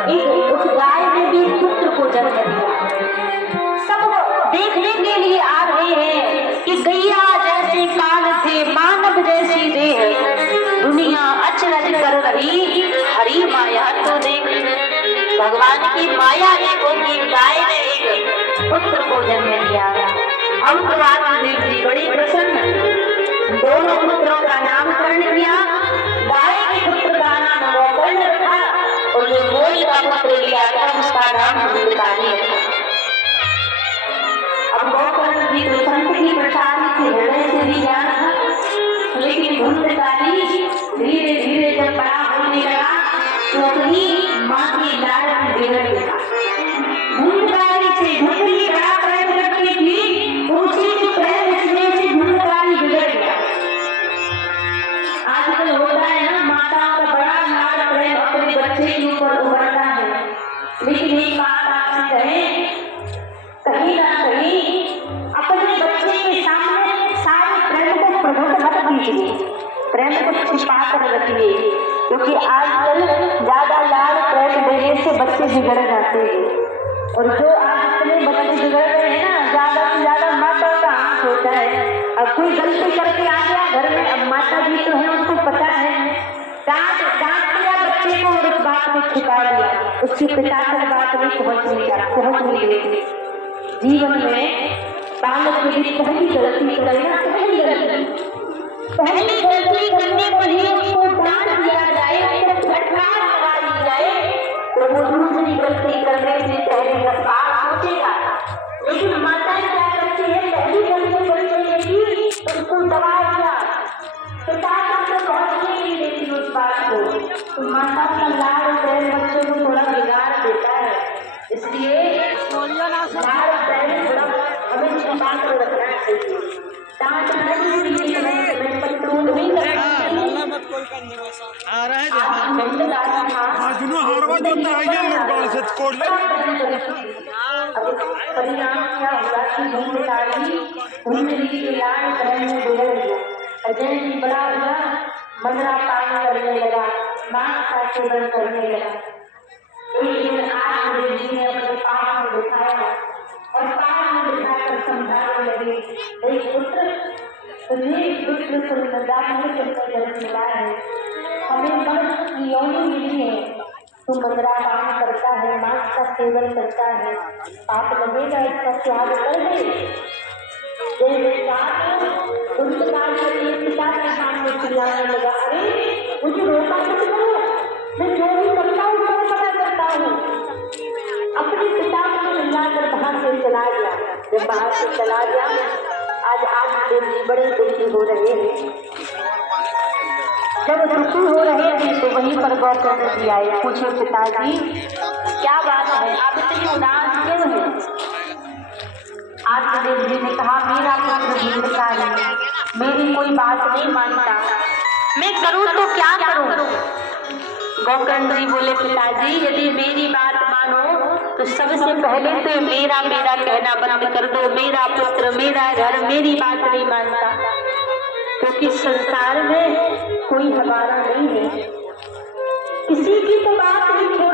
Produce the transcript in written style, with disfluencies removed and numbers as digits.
उस गाय ने भी पुत्र को जन्म दिया। सब देखने के लिए आ रहे हैं कि गैया जैसे कान थे, मानव जैसी देह, दुनिया अचरज कर रही, हरी माया तो देख। भगवान की माया देखो कि गाय ने एक पुत्र को जन्म दिया। हम भगवान देव जी बड़ी प्रसन्न, दोनों पुत्रों का नामकरण किया। गाय के पुत्र का नाम गोकर्ण रखा और जो मोल का पुत्र लिया था उसका नाम धूम्रकाली रखा। अब गोकर्ण जी तो संत की प्रसाद से हृदय से भी ज्ञान था, लेकिन धूम्रकाली धीरे धीरे जब बड़ा होने लगा तो अपनी माँ की लाड में बिगड़ गया। धूम्रकाली से धुंधली बड़ा प्रेम करती थी, उसी के प्रेम से धूम्रकाली बिगड़ गया। आजकल होता है ना, माताओं का बड़ा लाड प्रेम अपने बच्चे के ऊपर उभरता है, लेकिन एक बात आपसे कहें, कहीं ना कहीं अपने बच्चे के सामने सारे प्रेम को प्रकट मत कीजिए, प्रेम को छिपा कर रखिए, क्योंकि आजकल ज्यादा लाड प्रेम देने से बच्चे बिगड़ जाते हैं। और जो आज अपने बच्चे बिगड़ रहे हैं ना, ज्यादा से ज्यादा माता का हाथ होता है। अब कोई गलती करके आ गया घर में, अब माता जी तो है, उसको पता है, डांट दिया बच्चे को और उस बात में छुपा दिया, उसके पिता तक बात नहीं पहुंच नहीं देती। जीवन में बालक यदि पहली गलती करना, पहली गलती करने पर ही उसको डांट दिया जाए, उसको फटकार लगा दी जाए, तो वो दूसरी गलती करने से पहले 10 बार सोचेगा। लेकिन माता क्या करती है, पहली गलती करने की उसको दबा दिया, पिता तक पहुंचने नहीं देती उस बात को, तो माता का लाड़ प्रेम बच्चों को थोड़ा बिगाड़ देता है। इसलिए लाड़ प्रेम थोड़ा हमें छिपा कर रखना चाहिए। डांट नहीं दी पटरूल भी आ रहा है परिणाम क्या हुआ कि धूम्रकाली के लाड़ प्रेम में बिगड़ गया। अजय जी बड़ा हुआ, मंदरा पान करने लगा, मांस का सेवन करने लगा। एक दिन आज जी ने अपने पान में दिखाया और पान में दिखाकर समझाने लगे, एक पुत्र तुझे पुत्र को नदान करके जन्म मिला है, हमें मनुष्य की योनि मिली है, तू मंदरा पान करता है, मांस का सेवन करता है, पाप लगेगा, इसका त्याग कर दे। पिता के सामने चिल्लाने लगा, अरे मुझे रोका मत करो, मैं जो भी करता हूँ सब पता करता हूँ। अपने पिता को चिल्लाकर बाहर से चला गया। जब बाहर से चला गया, आज देव जी बड़े दुखी हो रहे हैं। जब दुखी हो रहे थे तो वहीं पर गोकर्ण जी आए, पूछे पिताजी क्या बात है, आप इतनी उदास क्यों हैं? आदिदेव जी ने कहा, मेरा पुत्र धूम्रकाली मेरी कोई बात नहीं मानता, मैं करूं तो क्या करूं? गोकर्ण जी बोले, पिताजी यदि मेरी बात मानो तो सबसे पहले तो मेरा मेरा कहना बंद कर दो, मेरा पुत्र, मेरा घर, मेरी बात नहीं मानता, क्योंकि संसार में कोई हमारा नहीं है, किसी की तो बात नहीं